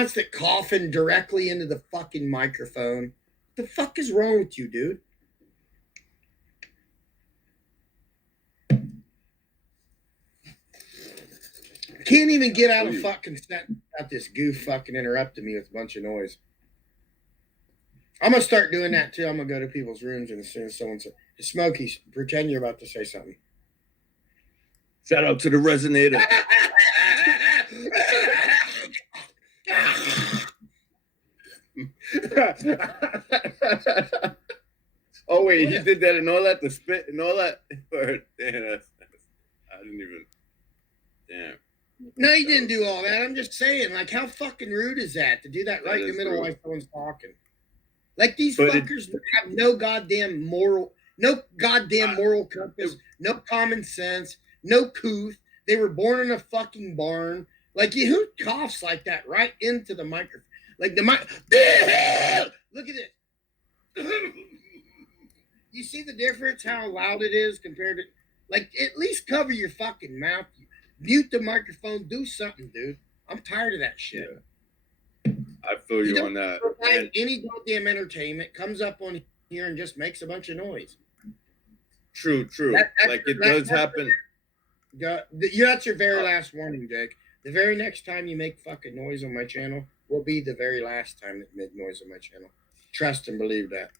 constant coughing directly into the fucking microphone. What the fuck is wrong with you, dude? Can't even get out of fucking set without this goof fucking interrupting me with a bunch of noise. I'm gonna start doing that too. I'm gonna go to people's rooms, and as soon as someone says, "Smokey, pretend you're about to say something." Shout out to the resonator. Oh wait, he did that and all that, the spit and all that. Damn, I didn't even. Damn. No, he didn't do all that. I'm just saying, like, how fucking rude is that to do that right in the middle while someone's talking? Like, these fuckers have no goddamn moral compass, no common sense, no couth. They were born in a fucking barn. Like, who coughs like that right into the microphone? Like the mic. Look at it. You see the difference? How loud it is compared to, like, at least cover your fucking mouth. Mute the microphone. Do something, dude. I'm tired of that shit. Yeah. I feel you on that. Any goddamn entertainment comes up on here and just makes a bunch of noise. True. Like it does happen. That's your very last warning, Jake. The very next time you make fucking noise on my channel will be the very last time that you make noise on my channel. Trust and believe that.